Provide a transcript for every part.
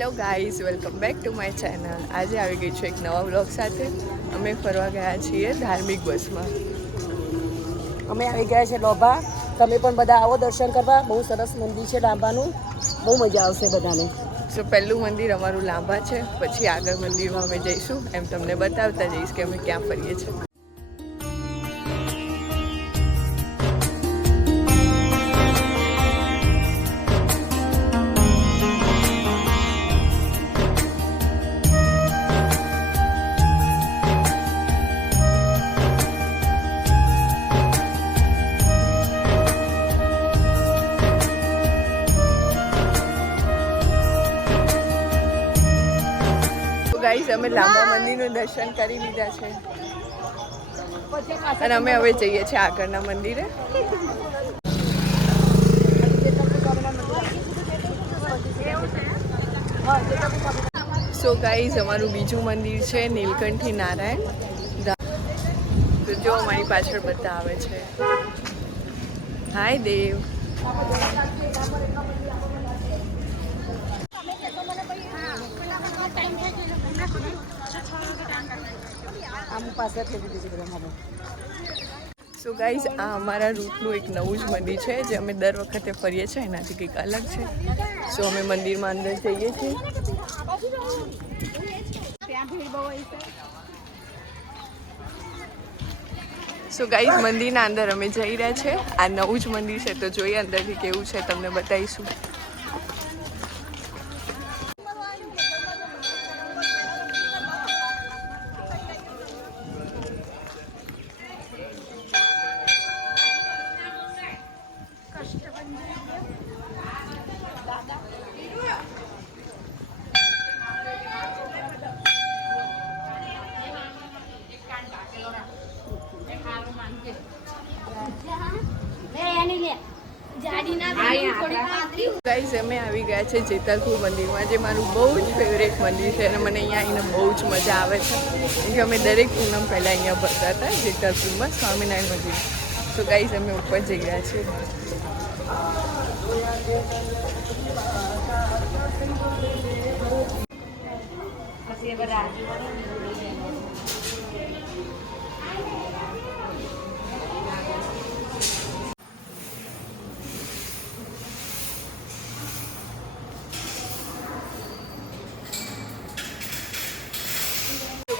Hello guys, welcome back to my channel. આજે આવી ગઈ છું એક નવા વ્લોગ સાથે. અમે ફરવા ગયા છીએ ધાર્મિક બસમાં. અમે આવી ગયા છે લોભા. તમે પણ બધા આવો દર્શન કરવા. બહુ સરસ મંદિર છે લાંબાનું. બહુ મજા આવશે બધાને. સો પહેલું મંદિર અમારું લાંબા છે, પછી આગળ મંદિરમાં અમે જઈશું. એમ તમને બતાવતા જઈશ કે અમે ક્યાં ફરીએ છીએ. ગાઈસ, અમે લાંબા મંદિરનું દર્શન કરી લીધા છે અને અમે હવે જઈએ છીએ આગળના મંદિરે. સો ગાઈસ, અમારું બીજું મંદિર છે નીલકંઠી નારાયણ. તો જો અમારી પાછળ બધા આવે છે. હાય દેવ. સો ગાઈઝ, આ અમારા રૂટનું એક નવું જ મંદિર છે જે અમે દર વખતે ફરીએ છીએ. એનાથી કંઈક અલગ છે. સો અમે મંદિરમાં અંદર જઈએ છીએ. સો ગાઈઝ, મંદિરના અંદર અમે જઈ રહ્યા છે. આ નવું જ મંદિર છે, તો જોઈએ અંદરથી કેવું છે, તમને બતાવીશું. ગાઈઝ, અમે આવી ગયા છે જેતલપુર મંદિરમાં, જે મારું બહુ જ ફેવરેટ મંદિર છે અને મને અહીંયા આવીને બહુ જ મજા આવે છે. કેમ કે અમે દરેક પૂનમ પહેલાં અહીંયા ભરતા હતા જેતલપુરમાં સ્વામિનારાયણ મંદિર. તો ગાઈઝ, અમે ઉપર જઈ રહ્યા છીએ.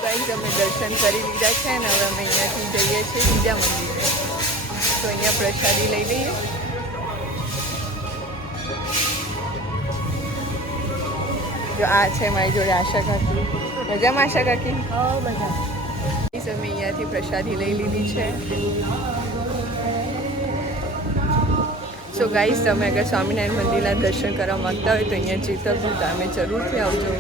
ગાઈઝ, અમે દર્શન કરી લીધા છે અને હવે અમે અહીંયાથી જઈએ છીએ બીજા મંદિરે. તો અહીંયા પ્રસાદી લઈ લઈએ. જો આ છે મારી જોડે આશા કાકી. મજામાં આશા કાકી? બધા અમે અહીંયાથી પ્રસાદી લઈ લીધી છે. સો ગાઈઝ, તમે અગર સ્વામિનારાયણ મંદિરના દર્શન કરવા માંગતા હોય તો અહીંયા જેતલપુર તમે જરૂરથી આવજો.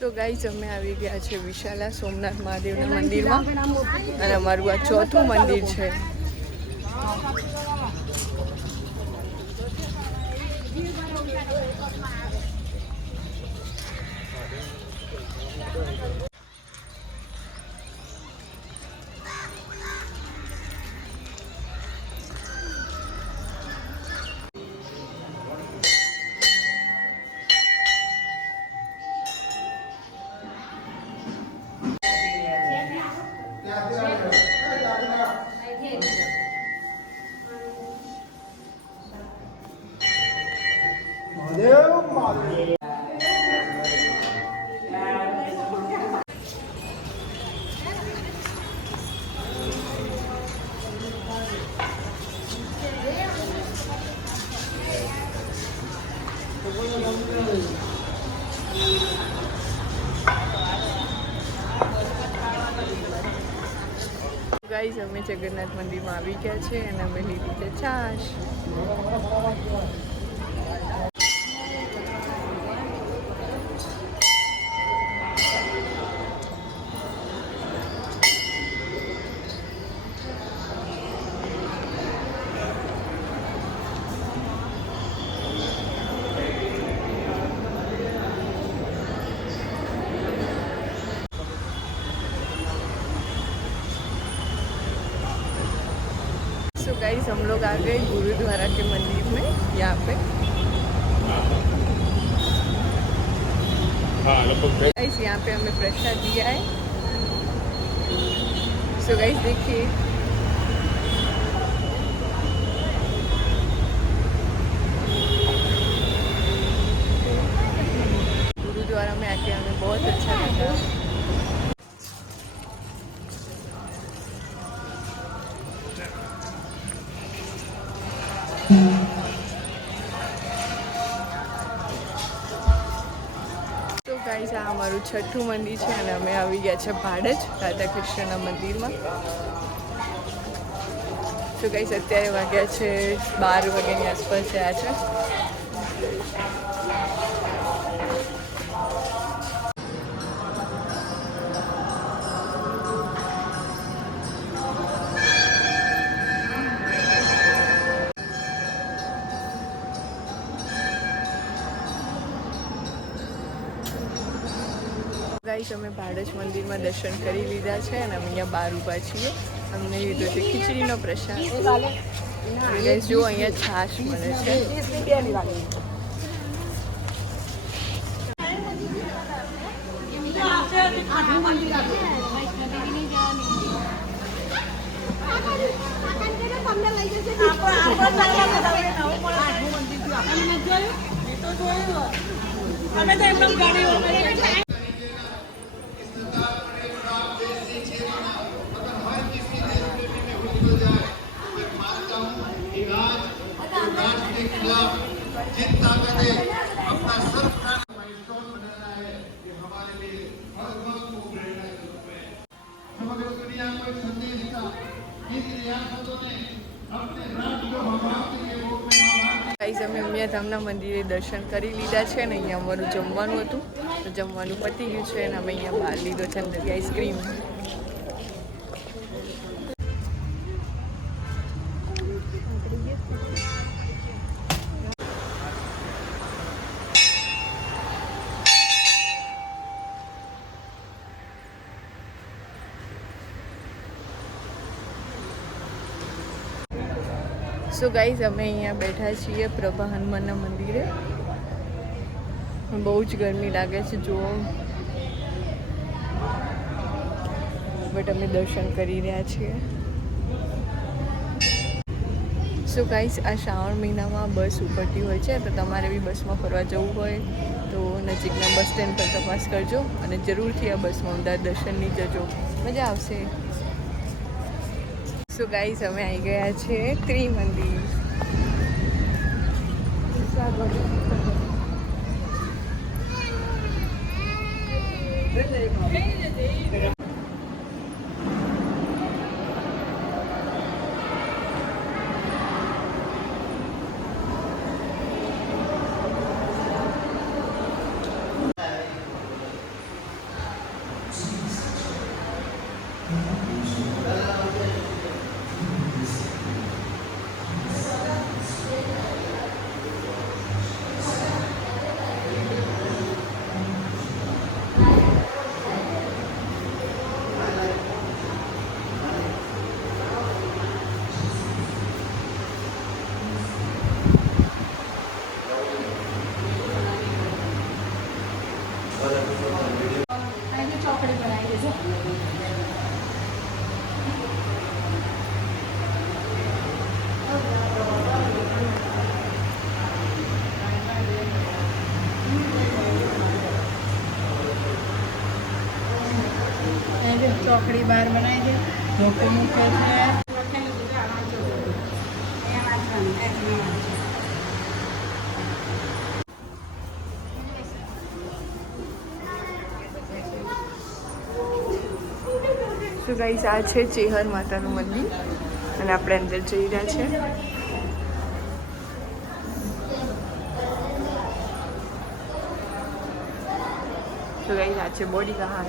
તો ગાઈઝ, અમે આવી ગયા છે વિશાલા સોમનાથ મહાદેવના મંદિરમાં અને અમારું આ ચોથું મંદિર છે. ગાઈઝ, અમે જગન્નાથ મંદિરમાં આવી ગયા છે અને અમે લીધી છે છાશ. सो गाइस हम लोग आ गए गुरुद्वारा के मंदिर में यहाँ पे। गाइस यहाँ पे हमें प्रसाद दिया है। सो गाइस देखिए गुरुद्वारा में आके हमें बहुत अच्छा लगा। તો ગાઈસ આ અમારું છઠ્ઠું મંદિર છે અને અમે આવી ગયા છે ભાડજ રાધા કૃષ્ણના મંદિરમાં। તો ગાઈસ અત્યારે વાગ્યા છે 12 વાગ્યાની આસપાસ થયા છે। ગાઈસ અમે ભાડજ મંદિરમાં દર્શન કરી લીધા છે અને અમે અહીંયા બહાર ઊભા છીએ। અમને લીધો છે ખીચડીનો પ્રસાદ। ગાઈસ જો અહીંયા છાશ મળે છે। ગાઈસ અમે ઉમિયાધામના મંદિરે દર્શન કરી લીધા છે અને અહીંયા અમારું જમવાનું હતું તો જમવાનું પતી ગયું છે અને અમે અહીંયા બહાર લીધો છે અંદર આઈસ્ક્રીમ। સો ગાઈઝ અમે અહીંયા બેઠા છીએ પ્રભા હનુમાનના મંદિરે। બહુ જ ગરમી લાગે છે જુઓ, બટ અમે દર્શન કરી રહ્યા છીએ। સો ગાઈઝ આ શ્રાવણ મહિનામાં બસ ઉપડતી હોય છે, તો તમારે બી બસમાં ફરવા જવું હોય તો નજીકના બસ સ્ટેન્ડ પર તપાસ કરજો અને જરૂરથી આ બસમાં અમદાવાદ દર્શનની જજો, મજા આવશે। સો ગાઈઝ અમે આવી ગયા છે ત્રિમંદિર। ચોકડી બહાર બનાવી દે, મોટું મૂકે છે। સો ગાઈસ આ છે ચેહર માતાનું મંદિર અને આપણે અંદર જઈ રહ્યા છે। સો ગાઈસ આ છે બોડી કહાન।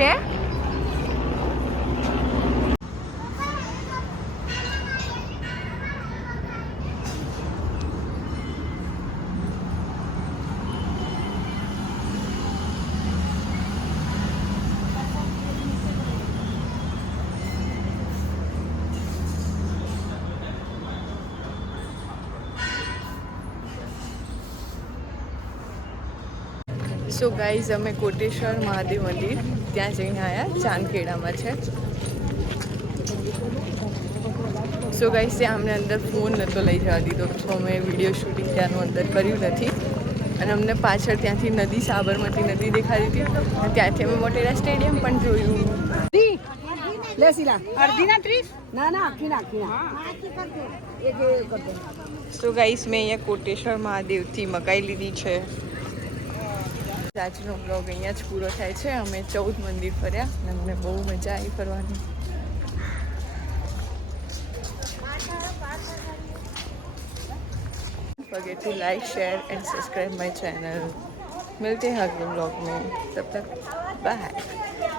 છે સો ગાઈઝ અમે કોટેશ્વર મહાદેવ મંદિર ત્યાં જઈને આવ્યા ચાંદખેડામાં છે સો ગાઈઝ ત્યાં અમને અંદર ફોન નહોતો લઈ જવા દીધો તો અમે વિડીયો શૂટિંગ ત્યાંનું અંદર કર્યું નથી અને અમને પાછળ ત્યાંથી નદી સાબરમતી નદી દેખાડી હતી અને ત્યાંથી અમે મોટેરા સ્ટેડિયમ પણ જોયું સો ગાઈઝ મેં અહીંયા કોટેશ્વર મહાદેવથી મકાઈ લીધી છે આજનો બ્લોગ અહીંયા જ પૂરો થાય છે અમે 14 મંદિર ફર્યા અને અમને બહુ મજા આવી ફરવાની forget to like share and subscribe my channel मिलते हैं अगले ब्लॉग में तब तक बाय